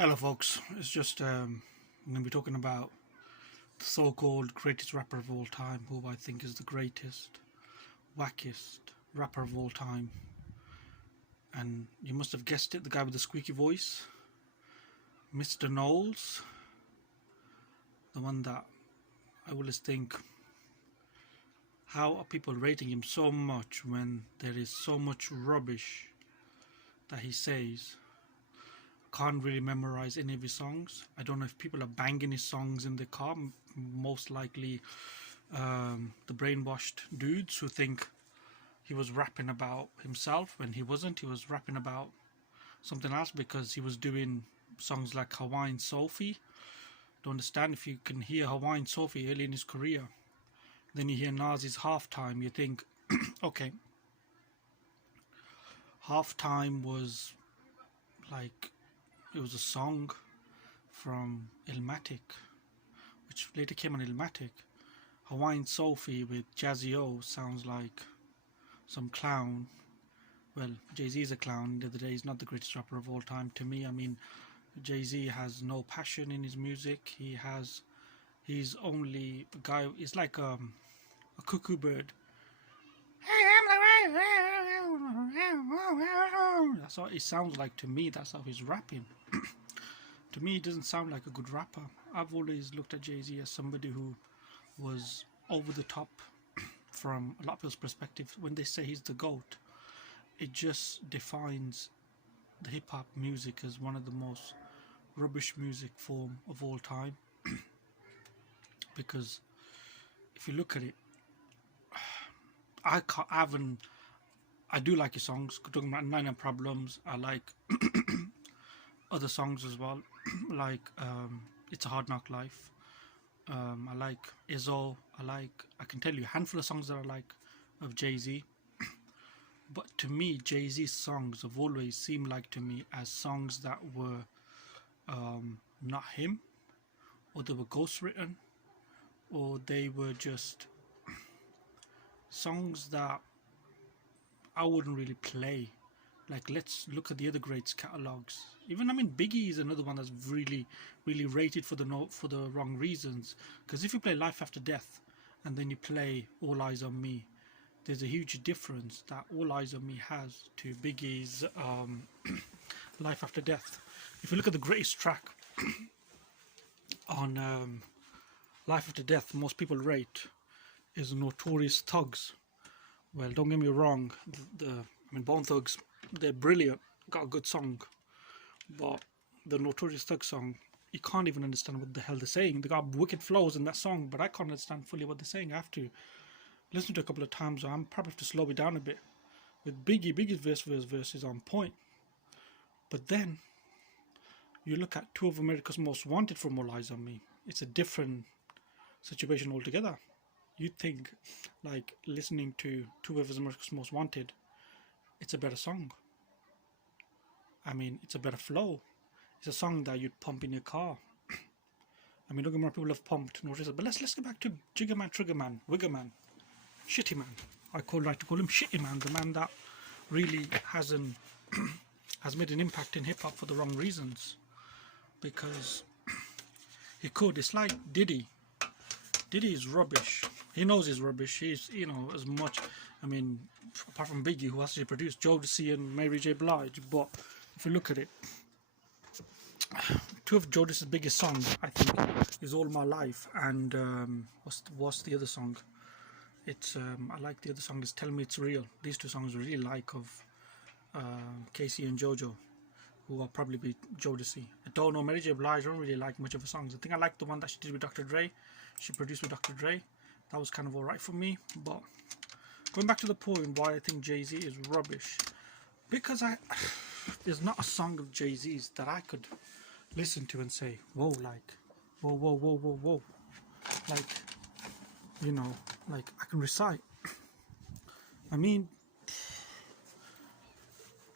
Hello folks, it's just I'm going to be talking about the so-called greatest rapper of all time, who I think is the greatest, wackiest rapper of all time. And you must have guessed it, the guy with the squeaky voice, Mr. Knowles, the one that I always think, how are people rating him so much when there is so much rubbish that he says? Can't really memorize any of his songs. I don't know if people are banging his songs in the car. Most likely the brainwashed dudes who think he was rapping about himself when he wasn't. He was rapping about something else because he was doing songs like Hawaiian Sophie. Don't understand. If you can hear Hawaiian Sophie early in his career, then you hear Nas's Halftime, you think, okay, Halftime was like, it was a song from Illmatic, which later came on Illmatic. Hawaiian Sophie with Jazzy O sounds like some clown. Well, Jay-Z is a clown. The other day, he's not the greatest rapper of all time to me. I mean, Jay-Z has no passion in his music. He's only a guy. He's like a cuckoo bird. That's what it sounds like to me. That's how he's rapping. To me, he doesn't sound like a good rapper. I've always looked at Jay-Z as somebody who was over the top from a lot of people's perspective. When they say he's the GOAT, it just defines the hip-hop music as one of the most rubbish music form of all time. Because if you look at it, I do like his songs. Talking about 99 Problems, I like other songs as well, like It's a Hard Knock Life. I like Izzo. I can tell you a handful of songs that I like of Jay-Z. But to me, Jay-Z's songs have always seemed like to me as songs that were not him, or they were ghostwritten, or they were just songs that I wouldn't really play. Like, let's look at the other greats' catalogs. Even, I mean, Biggie is another one that's really rated for the wrong reasons. Because if you play Life After Death and then you play All Eyes on Me, there's a huge difference that All Eyes on Me has to Biggie's Life After Death. If you look at the greatest track on Life After Death, most people rate is Notorious Thugs. Well, don't get me wrong, Bone Thugs, they're brilliant, got a good song, but the Notorious Thug song, you can't even understand what the hell they're saying. They got wicked flows in that song, but I can't understand fully what they're saying. I have to listen to it a couple of times, so I'm probably have to slow it down a bit. With Biggie's verse is on point, but then you look at two of America's Most Wanted from All Eyes on Me, it's a different situation altogether. You'd think, like, listening to two of America's Most Wanted, it's a better song. I mean, it's a better flow. It's a song that you'd pump in your car. I mean, don't get me wrong, people have pumped Notorious, but let's get back to Jigger Man, Trigger Man, Wigger Man, Shitty Man. I like to call him Shitty Man, the man that really has made an impact in hip hop for the wrong reasons. Because he could. It's like Diddy. Diddy is rubbish. He knows he's rubbish. He's, as much, I mean, apart from Biggie, who actually produced Jodeci and Mary J. Blige. But if you look at it, two of Jodeci's biggest songs, I think, is All My Life and what's the other song? It's I like the other song is Tell Me It's Real. These two songs I really like of Casey and JoJo, who will probably be Jodeci. I don't know, Mary J. Blige, I don't really like much of her songs. I think I like the one that she did with Dr. Dre. She produced with Dr. Dre. That was kind of alright for me. But going back to the point why I think Jay-Z is rubbish, because there's not a song of Jay-Z's that I could listen to and say, whoa, like, whoa. Like, like I can recite. I mean,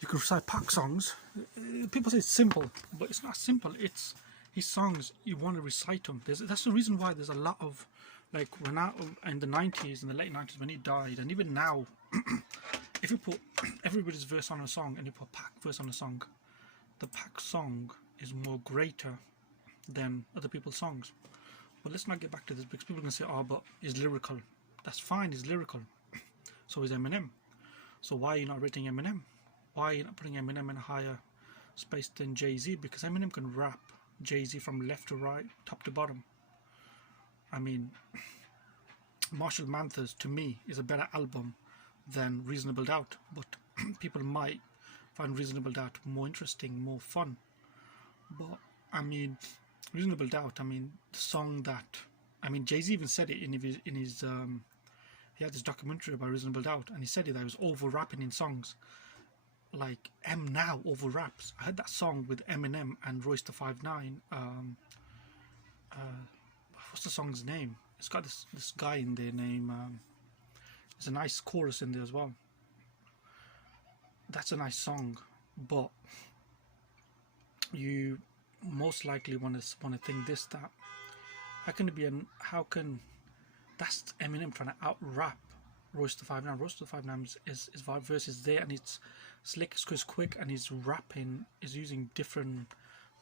you can recite Pac songs. People say it's simple, but it's not simple. It's his songs, you want to recite them. That's the reason why there's a lot of, like, when in the 90s, in the late 90s when he died, and even now, if you put everybody's verse on a song and you put Pac verse on a song, the Pac song is more greater than other people's songs. But let's not get back to this because people can say, oh, but he's lyrical. That's fine, he's lyrical. So is Eminem. So why are you not rating Eminem? Why are you not putting Eminem in a higher space than Jay-Z? Because Eminem can rap Jay-Z from left to right, top to bottom. I mean, Marshall Mathers to me is a better album than Reasonable Doubt, but people might find Reasonable Doubt more interesting, more fun. But I mean, Reasonable Doubt, I mean, the song that, I mean, Jay-Z even said it in his he had this documentary about Reasonable Doubt, and he said it that he was over rapping in songs. Like M now over raps. I heard that song with Eminem and Royce the 5'9". What's the song's name? It's got this guy in there name. There's a nice chorus in there as well. That's a nice song, but you most likely want to think this, that how can that's Eminem trying to out rap Royce the 5'9". Royce the 5'9" is verse is there and it's slick, it's quick, and he's rapping, is using different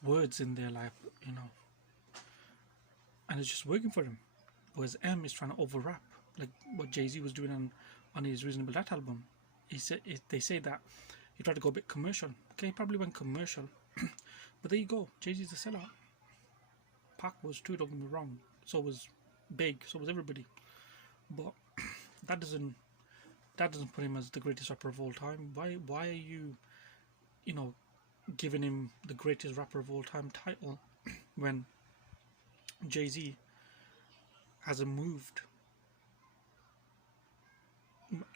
words in there, like, you know, and it's just working for him. Whereas M is trying to over rap, like what Jay-Z was doing on his Reasonable Doubt album. They say that he tried to go a bit commercial. Okay, he probably went commercial, but there you go. Jay-Z's a sellout. Pac was too, don't get me wrong. So was Big. So was everybody. But that doesn't put him as the greatest rapper of all time. Why are you, you know, giving him the greatest rapper of all time title when Jay-Z hasn't moved?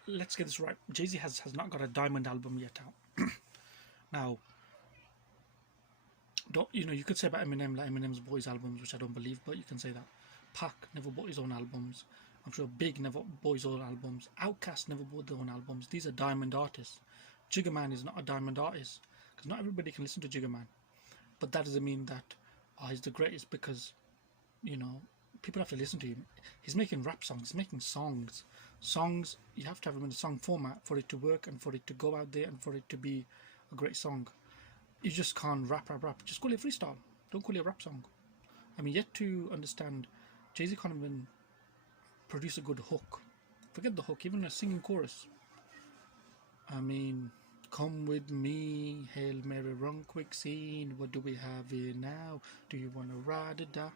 Let's get this right. Jay-Z has not got a diamond album yet out. Now, you could say about Eminem, like Eminem's bought his albums, which I don't believe, but you can say that. Pac never bought his own albums. I'm sure Big never bought his own albums. Outkast never bought their own albums. These are diamond artists. Jigga Man is not a diamond artist, because not everybody can listen to Jigga Man. But that doesn't mean that he's the greatest, because, you know, people have to listen to him. He's making rap songs. He's making songs. Songs, you have to have them in a song format for it to work and for it to go out there and for it to be a great song. You just can't rap. Just call it freestyle. Don't call it a rap song. I mean, yet to understand, Jay-Z can't even produce a good hook. Forget the hook, even a singing chorus. I mean, come with me, Hail Mary, run quick scene. What do we have here now? Do you want to ride it down?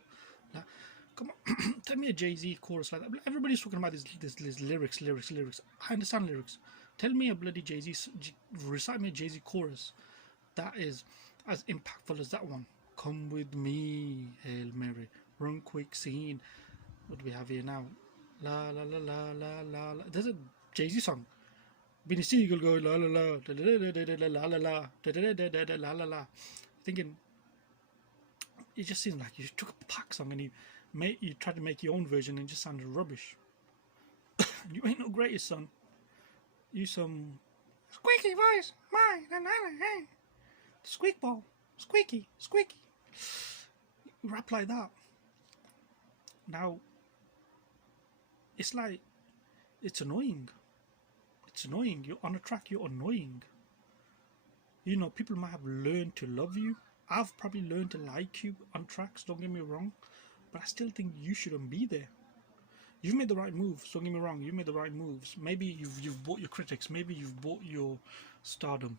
Come on, tell me a Jay-Z chorus like that. Everybody's talking about this lyrics. I understand lyrics. Tell me a bloody Jay-Z, recite me a Jay-Z chorus that is as impactful as that one. Come with me, Hail Mary, run quick scene. What do we have here now? La la la la la la la. There's a Jay-Z song. Beanie Siegel go la la la la la la la la la la. Thinking, it just seems like you took a Pac song and you tried to make your own version and it just sounded rubbish. You ain't no greatest, son. You some squeaky voice, mine, hey, squeak ball, squeaky. You rap like that. Now, it's like, it's annoying. You're on a track, you're annoying. You know, people might have learned to love you. I've probably learned to like you on tracks, don't get me wrong. But I still think you shouldn't be there. You've made the right moves, don't get me wrong, you made the right moves. Maybe you've bought your critics, maybe you've bought your stardom.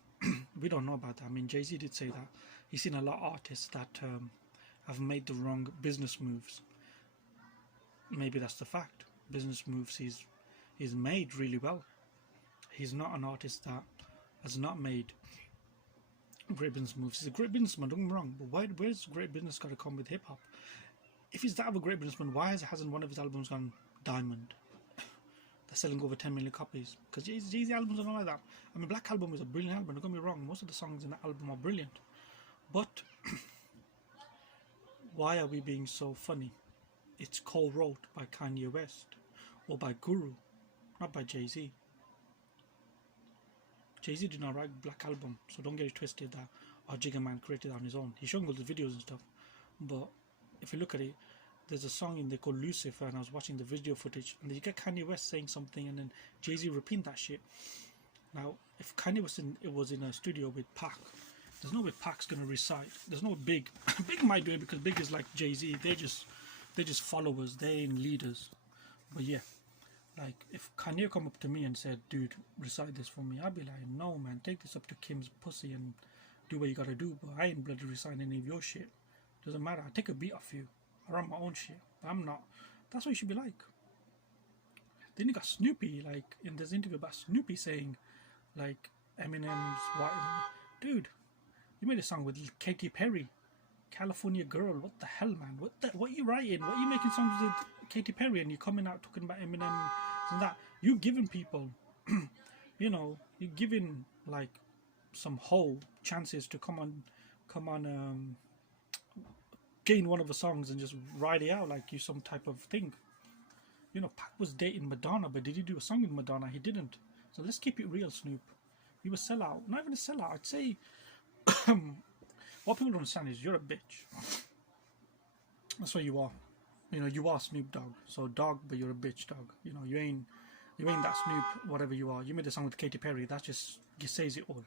We don't know about that. I mean, Jay-Z did say that. He's seen a lot of artists that have made the wrong business moves. Maybe that's the fact. Business moves he's made really well. He's not an artist that has not made great business moves. He's a great businessman, don't get me wrong, but where's great business got to come with hip-hop? If he's that of a great businessman, why hasn't one of his albums gone diamond? They're selling over 10 million copies. Because Jay-Z albums are not like that. I mean, Black Album is a brilliant album, don't get me wrong. Most of the songs in that album are brilliant. But why are we being so funny? It's co-wrote by Kanye West or by Guru, not by Jay-Z. Jay-Z did not write Black Album, so don't get it twisted that Jigga Man created it on his own. He's showing all the videos and stuff, but if you look at it, there's a song in there called Lucifer, and I was watching the video footage, and then you get Kanye West saying something, and then Jay-Z repeating that shit. Now, if Kanye was in a studio with Pac, There's no way Pac's gonna recite. There's no Big. Big might do it because Big is like Jay-Z. They just followers. They ain't leaders. But yeah, like if Kanye come up to me and said, "Dude, recite this for me," I'd be like, "No, man, take this up to Kim's pussy and do what you gotta do." But I ain't bloody reciting any of your shit. Doesn't matter. I take a beat off you. I run my own shit. But I'm not. That's what you should be like. Then you got Snoopy, like in this interview about Snoopy saying, like Eminem's white. Dude, you made a song with Katy Perry, California Girl. What the hell, man? What are you writing? What are you making songs with Katy Perry and you're coming out talking about Eminem and that? You giving people, you know, you're giving like some whole chances to come on, gain one of the songs and just ride it out like you some type of thing. You know, Pac was dating Madonna, but did he do a song with Madonna? He didn't. So let's keep it real, Snoop. You a sellout. Not even a sellout. I'd say what people don't understand is you're a bitch. That's what you are. You know, you are Snoop Dogg. So dog, but you're a bitch, dog. You know, you ain't that Snoop, whatever you are. You made a song with Katy Perry. That just says it all.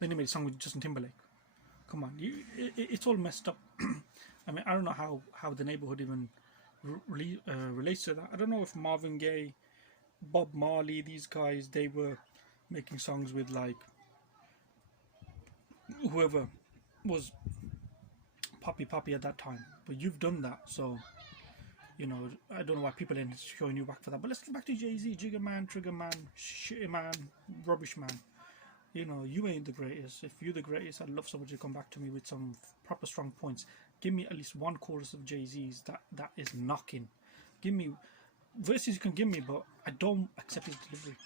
Then you made a song with Justin Timberlake. Come on, it's all messed up. I mean, I don't know how the neighborhood even relates to that. I don't know if Marvin Gaye, Bob Marley, these guys, they were making songs with like whoever was poppy at that time. But you've done that, so you know, I don't know why people ain't showing you back for that. But let's get back to Jay-Z, Jigger Man, Trigger Man, Shitty Man, Rubbish Man. You know, you ain't the greatest. If you're the greatest, I'd love somebody to come back to me with some proper strong points. Give me at least one chorus of Jay-Z's that is knocking. Give me verses you can give me, but I don't accept his delivery.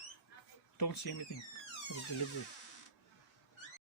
Don't see anything of his delivery.